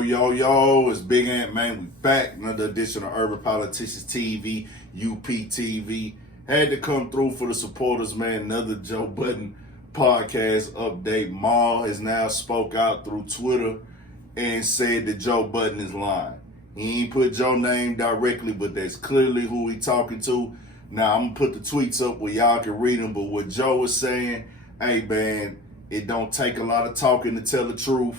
Yo, it's Big Ant, man. We back. Another edition of Urban Politicians TV, UPTV. Had to come through for the supporters, man. Another Joe Budden podcast update. Maul has now spoke out through Twitter and said that Joe Budden is lying. He ain't put Joe's name directly, but that's clearly who he talking to. Now, I'm going to put the tweets up where y'all can read them, but what Joe was saying, hey, man, it don't take a lot of talking to tell the truth.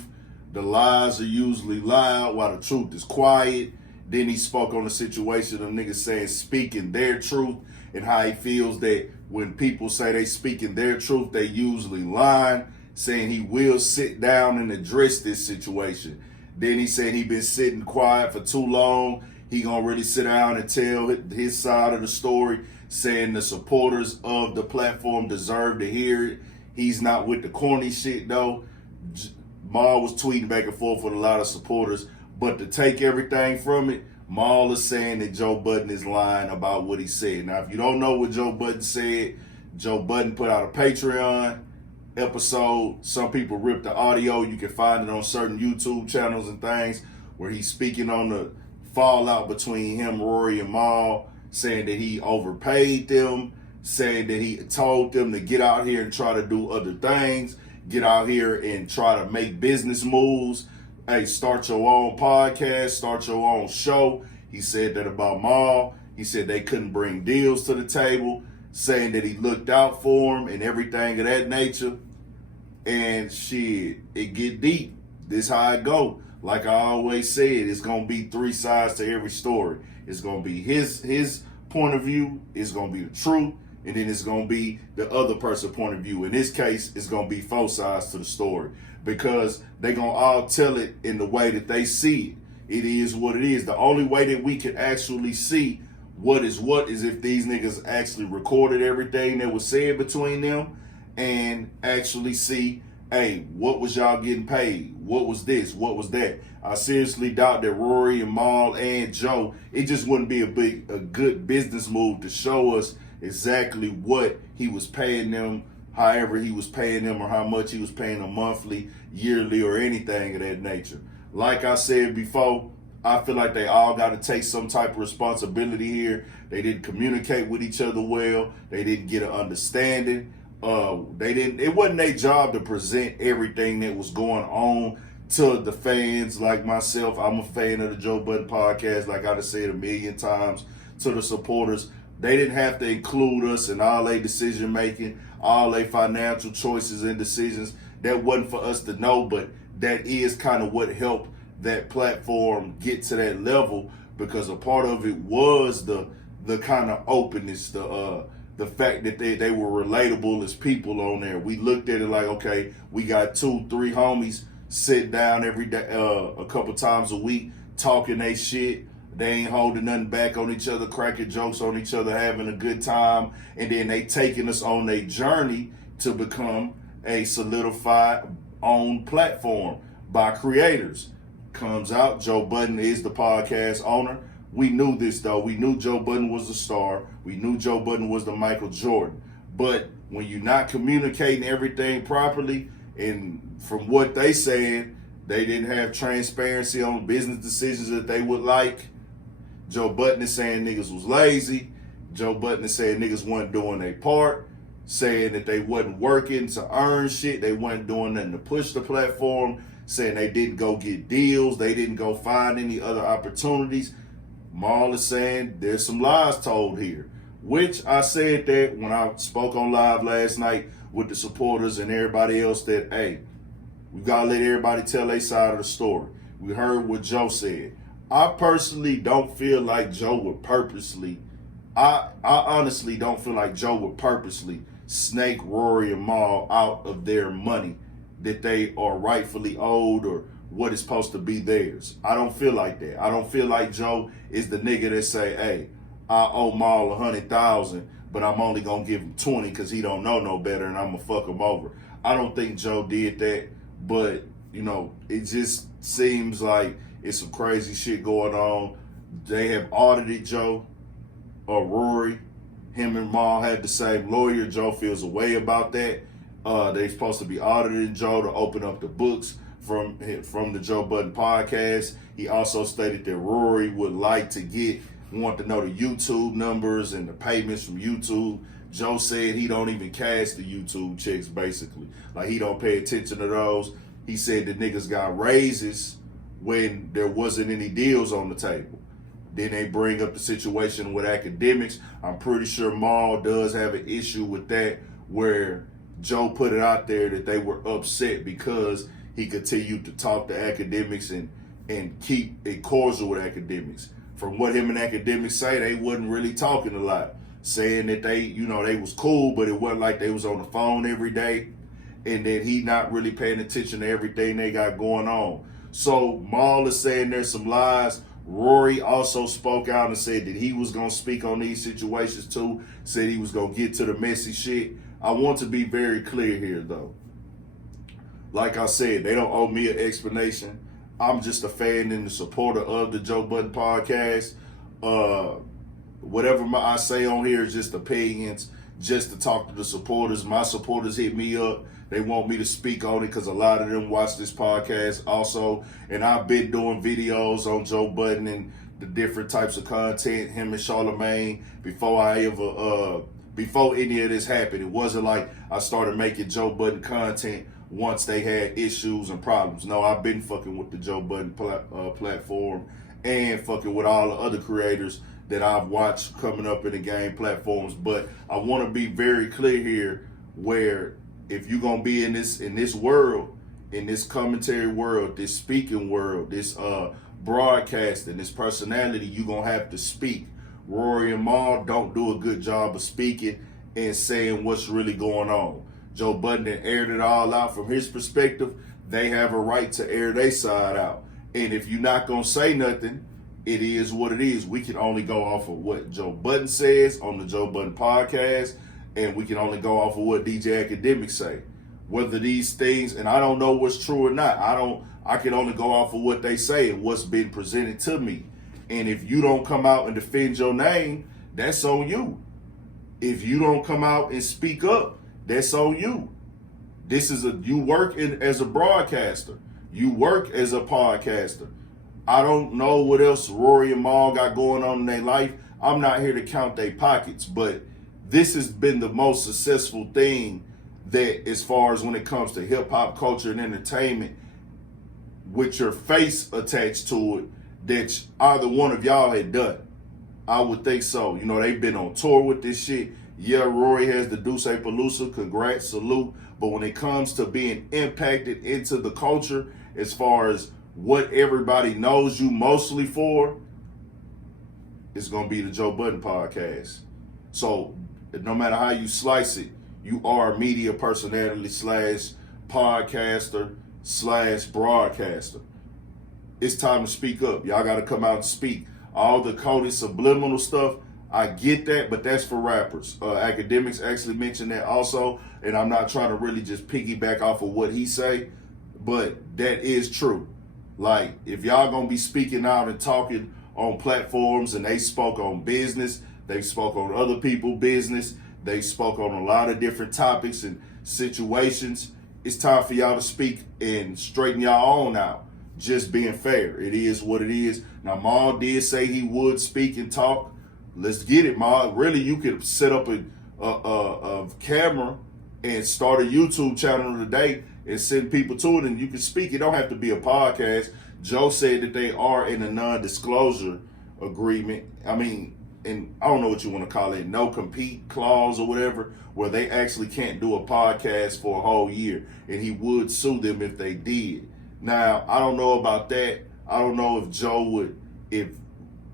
The lies are usually loud while the truth is quiet. Then he spoke on the situation of niggas saying speaking their truth and how he feels that when people say they speaking their truth, they usually lying, saying he will sit down and address this situation. Then he said he been sitting quiet for too long. He gonna really sit down and tell his side of the story, saying the supporters of the platform deserve to hear it. He's not with the corny shit though. Maul was tweeting back and forth with a lot of supporters, but to take everything from it, Maul is saying that Joe Budden is lying about what he said. Now, if you don't know what Joe Budden said, Joe Budden put out a Patreon episode. Some people ripped the audio. You can find it on certain YouTube channels and things where he's speaking on the fallout between him, Rory, and Maul, saying that he overpaid them, saying that he told them to get out here and try to do other things. Get out here and try to make business moves. Hey, start your own podcast, start your own show. He said that about Maul. He said they couldn't bring deals to the table, saying that he looked out for him and everything of that nature. And shit, it get deep. This how it go. Like I always said, it's gonna be three sides to every story. It's gonna be his point of view. It's gonna be the truth. And then it's going to be the other person's point of view. In this case, it's going to be both sides to the story because they're going to all tell it in the way that they see it. It is what it is. The only way that we can actually see what is if these niggas actually recorded everything that was said between them and actually see, hey, what was y'all getting paid? What was this? What was that? I seriously doubt that Rory and Maul and Joe, it just wouldn't be a good business move to show us exactly what he was paying them, however he was paying them or how much he was paying them monthly, yearly, or anything of that nature. Like I said before, I feel like they all got to take some type of responsibility here. They didn't communicate with each other well. They didn't get an understanding. It wasn't their job to present everything that was going on to the fans like myself. I'm a fan of the Joe Budden podcast, like I've said a million times, to the supporters. They didn't have to include us in all their decision making, all their financial choices and decisions. That wasn't for us to know, but that is kind of what helped that platform get to that level, because a part of it was the kind of openness, the fact that they were relatable as people on there. We looked at it like, okay, we got 2-3 homies sit down every day, a couple times a week, talking they shit. They ain't holding nothing back on each other, cracking jokes on each other, having a good time. And then they taking us on a journey to become a solidified own platform by creators. Comes out, Joe Budden is the podcast owner. We knew this though. We knew Joe Budden was the star. We knew Joe Budden was the Michael Jordan. But when you're not communicating everything properly, and from what they said, they didn't have transparency on business decisions that they would like. Joe Budden is saying niggas was lazy. Joe Budden is saying niggas wasn't doing their part, saying that they wasn't working to earn shit. They wasn't doing nothing to push the platform, saying they didn't go get deals. They didn't go find any other opportunities. Maul is saying there's some lies told here, which I said that when I spoke on live last night with the supporters and everybody else that, hey, we got to let everybody tell their side of the story. We heard what Joe said. I personally don't feel like Joe would purposely, I honestly don't feel like Joe would purposely snake Rory and Maul out of their money that they are rightfully owed or what is supposed to be theirs. I don't feel like that. I don't feel like Joe is the nigga that say, hey, I owe Maul 100,000, but I'm only going to give him 20 because he don't know no better and I'm going to fuck him over. I don't think Joe did that, but, you know, it just seems like it's some crazy shit going on. They have audited Joe or Rory. Him and Maul had the same lawyer. Joe feels a way about that. They're supposed to be auditing Joe to open up the books from the Joe Budden podcast. He also stated that Rory would like to want to know the YouTube numbers and the payments from YouTube. Joe said he don't even cash the YouTube checks, basically. Like, he don't pay attention to those. He said the niggas got raises when there wasn't any deals on the table. Then they bring up the situation with academics. I'm pretty sure Maul does have an issue with that, where Joe put it out there that they were upset because he continued to talk to academics and keep it cordial with academics. From what him and academics say, they wasn't really talking a lot, saying that they was cool, but it wasn't like they was on the phone every day, and that he not really paying attention to everything they got going on. So Maul is saying there's some lies. Rory also spoke out and said that he was going to speak on these situations too, said he was going to get to the messy shit. I want to be very clear here, though. Like I said, they don't owe me an explanation. I'm just a fan and a supporter of the Joe Budden podcast. Whatever I say on here is just opinions, just to talk to the supporters. My supporters hit me up. They want me to speak on it because a lot of them watch this podcast also. And I've been doing videos on Joe Budden and the different types of content, him and Charlamagne, before any of this happened. It wasn't like I started making Joe Budden content once they had issues and problems. No, I've been fucking with the Joe Budden platform and fucking with all the other creators that I've watched coming up in the game platforms. But I want to be very clear here, where if you're going to be in this world, in this commentary world, this speaking world, this broadcasting, this personality, you're going to have to speak. Rory and Maul don't do a good job of speaking and saying what's really going on. Joe Budden aired it all out from his perspective. They have a right to air their side out. And if you're not going to say nothing, it is what it is. We can only go off of what Joe Budden says on the Joe Budden podcast, and we can only go off of what DJ Academics say. Whether these things, and I don't know what's true or not. I can only go off of what they say and what's been presented to me. And if you don't come out and defend your name, that's on you. If you don't come out and speak up, that's on you. You work as a broadcaster. You work as a podcaster. I don't know what else Rory and Maul got going on in their life. I'm not here to count their pockets, but this has been the most successful thing that, as far as when it comes to hip hop culture and entertainment, with your face attached to it, that either one of y'all had done. I would think so. They've been on tour with this shit. Yeah, Rory has the Deuce Palooza. Congrats, salute. But when it comes to being impacted into the culture, as far as what everybody knows you mostly for, it's going to be the Joe Budden podcast. So no matter how you slice it, you are a media personality / podcaster / broadcaster. It's time to speak up. Y'all got to come out and speak. All the coded subliminal stuff, I get that, but that's for rappers. Academics actually mentioned that also, and I'm not trying to really just piggyback off of what he say, but that is true. Like, if y'all gonna be speaking out and talking on platforms, and they spoke on business, they spoke on other people's business, they spoke on a lot of different topics and situations, it's time for y'all to speak and straighten y'all own out. Just being fair. It is what it is. Now, Maul did say he would speak and talk. Let's get it, Maul. Really, you could set up a camera and start a YouTube channel today and send people to it, and you can speak. It don't have to be a podcast. Joe said that they are in a non-disclosure agreement. And I don't know what you want to call it, no compete clause or whatever, where they actually can't do a podcast for a whole year, and he would sue them if they did. Now, I don't know about that. I don't know if Joe would, if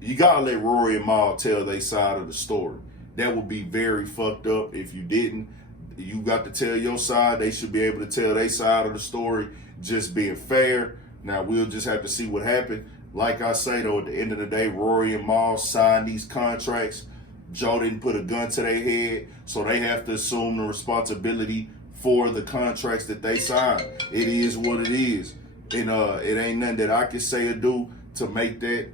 you gotta let Rory and Maul tell their side of the story. That would be very fucked up if you didn't. You got to tell your side. They should be able to tell their side of the story, just being fair. Now, we'll just have to see what happened. Like I say, though, at the end of the day, Rory and Maul signed these contracts. Joe didn't put a gun to their head, so they have to assume the responsibility for the contracts that they signed. It is what it is. And it ain't nothing that I can say or do to make that.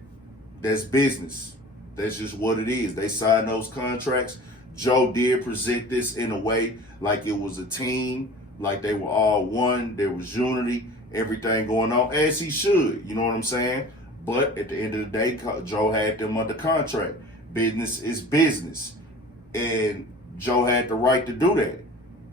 That's business. That's just what it is. They signed those contracts. Joe did present this in a way like it was a team, like they were all one, there was unity, everything going on, as he should. You know what I'm saying? But at the end of the day, Joe had them under contract. Business is business, and Joe had the right to do that.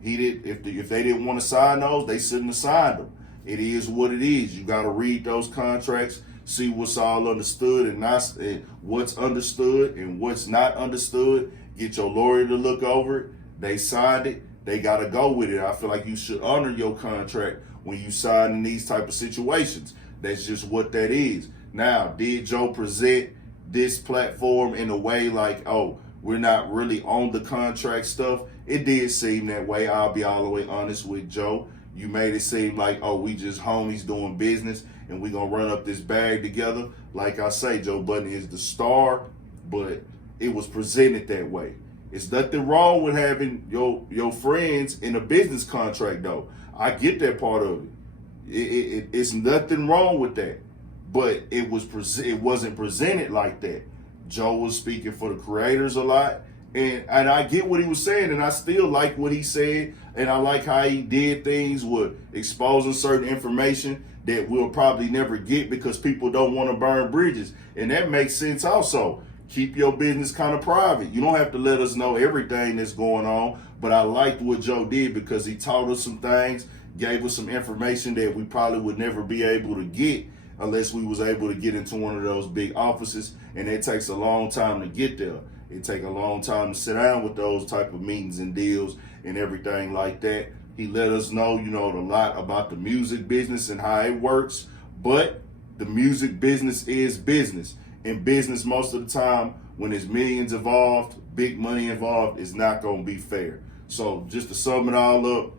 He did. If they didn't want to sign those, they shouldn't have signed them. It is what it is. You got to read those contracts, see what's all understood and not, and what's understood and what's not understood. Get your lawyer to look over it. They signed it. They got to go with it. I feel like you should honor your contract when you sign in these type of situations. That's just what that is. Now, did Joe present this platform in a way like, oh, we're not really on the contract stuff? It did seem that way. I'll be all the way honest with Joe. You made it seem like, oh, we just homies doing business and we gonna run up this bag together. Like I say, Joe Budden is the star, but it was presented that way. It's nothing wrong with having your friends in a business contract, though. I get that part of it. It's nothing wrong with that, but it wasn't presented like that. Joe was speaking for the creators a lot, and I get what he was saying, and I still like what he said, and I like how he did things with exposing certain information that we'll probably never get because people don't want to burn bridges, and that makes sense also. Keep your business kind of private. You don't have to let us know everything that's going on, but I liked what Joe did because he taught us some things, gave us some information that we probably would never be able to get unless we was able to get into one of those big offices, and it takes a long time to get there. It takes a long time to sit down with those type of meetings and deals and everything like that. He let us know, a lot about the music business and how it works, but the music business is business. In business, most of the time, when there's millions involved, big money involved, it's not going to be fair. So just to sum it all up,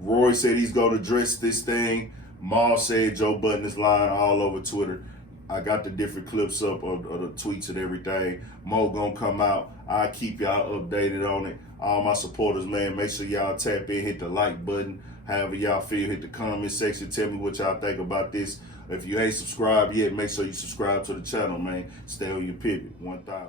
Rory said he's going to address this thing. Maul said Joe Budden is lying all over Twitter. I got the different clips up of the tweets and everything. Mo gonna come out. I'll keep y'all updated on it. All my supporters, man, make sure y'all tap in, hit the like button. However y'all feel, hit the comment section. Tell me what y'all think about this. If you ain't subscribed yet, make sure you subscribe to the channel, man. Stay on your pivot. 1,000.